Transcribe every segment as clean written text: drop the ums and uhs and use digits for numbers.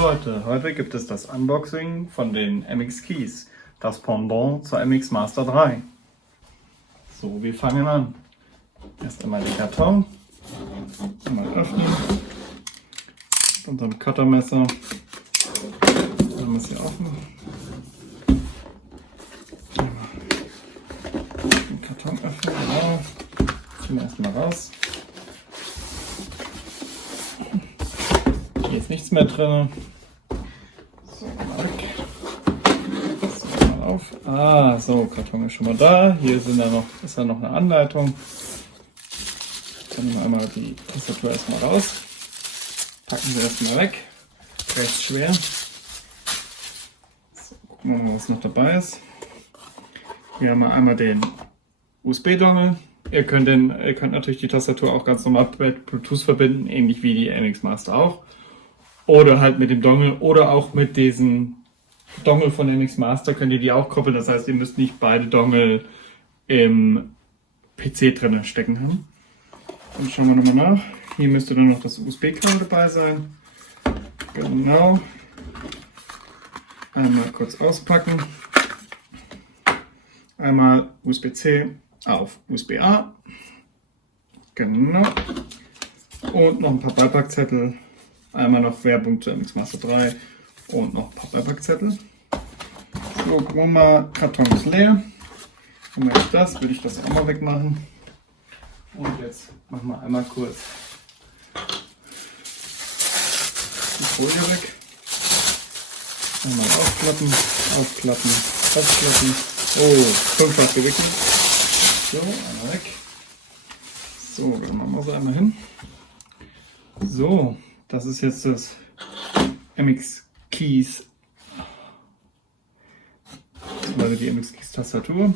Leute, heute gibt es das Unboxing von den MX Keys, das Pendant zur MX Master 3. So, wir fangen an. Erst einmal den Karton, einmal öffnen, mit unserem Cuttermesser, dann haben wir es hier offen. Den Karton öffnen, genau. Ziehen wir erstmal raus. Hier ist nichts mehr drin. So, mal weg. So, mal auf. So, Karton ist schon mal da. Hier ist ja noch eine Anleitung. Dann nehmen wir einmal die Tastatur erstmal raus. Packen sie erstmal weg. Recht schwer. So, gucken wir mal, was noch dabei ist. Hier haben wir einmal den USB-Dongle. Ihr könnt natürlich die Tastatur auch ganz normal mit Bluetooth verbinden, ähnlich wie die MX Master auch. Oder halt mit dem Dongle oder auch mit diesem Dongle von MX Master könnt ihr die auch koppeln. Das heißt, ihr müsst nicht beide Dongle im PC drin stecken haben. Dann schauen wir nochmal nach. Hier müsste dann noch das USB-Kabel dabei sein. Genau. Einmal kurz auspacken. Einmal USB-C auf USB-A. Genau. Und noch ein paar Beipackzettel. Einmal noch Werbung zur MX Master 3 und noch ein paar Beipackzettel. So, gucken wir mal, Karton ist leer. Und das würde ich das auch mal wegmachen. Und jetzt machen wir einmal kurz die Folie weg. Einmal aufklappen, aufklappen, aufklappen. Oh, fünffach gewickelt. So, einmal weg. So, dann machen wir es einmal hin. So. Das ist jetzt das MX Keys, also die MX Keys Tastatur.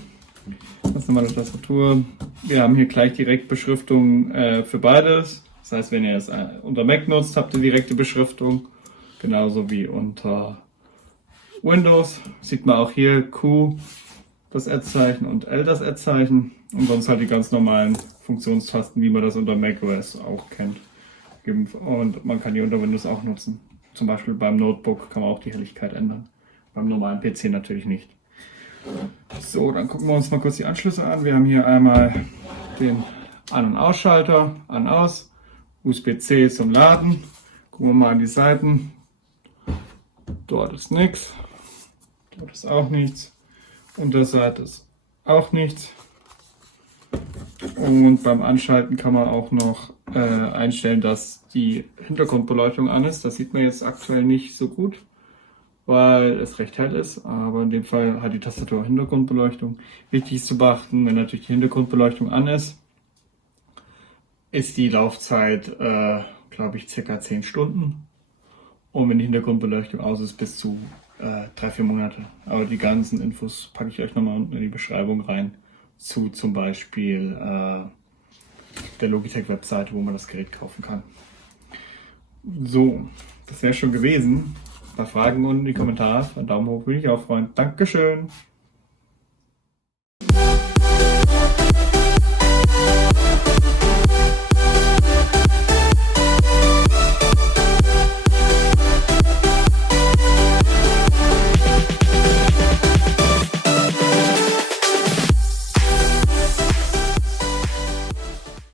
Das ist nochmal eine Tastatur. Wir haben hier gleich Direktbeschriftung für beides. Das heißt, wenn ihr es unter Mac nutzt, habt ihr direkte Beschriftung. Genauso wie unter Windows. Sieht man auch hier Q das Ad-Zeichen und L das Ad-Zeichen. Und sonst halt die ganz normalen Funktionstasten, wie man das unter macOS auch kennt. Und man kann die unter Windows auch nutzen. Zum Beispiel beim Notebook kann man auch die Helligkeit ändern. Beim normalen PC natürlich nicht. So, dann gucken wir uns mal kurz die Anschlüsse an. Wir haben hier einmal den An- und Ausschalter, An-Aus, USB-C zum Laden. Gucken wir mal an die Seiten. Dort ist nichts. Dort ist auch nichts. Unterseite ist auch nichts. Und beim Anschalten kann man auch noch einstellen, dass die Hintergrundbeleuchtung an ist. Das sieht man jetzt aktuell nicht so gut, weil es recht hell ist. Aber in dem Fall hat die Tastatur Hintergrundbeleuchtung. Wichtig ist zu beachten, wenn natürlich die Hintergrundbeleuchtung an ist, ist die Laufzeit, glaube ich, ca. 10 Stunden. Und wenn die Hintergrundbeleuchtung aus ist, bis zu 3-4 Monate. Aber die ganzen Infos packe ich euch nochmal unten in die Beschreibung rein. Zu zum Beispiel der Logitech-Webseite, wo man das Gerät kaufen kann. So, das wäre schon gewesen. Bei Fragen unten in die Kommentare. Einen Daumen hoch würde ich auch freuen. Dankeschön!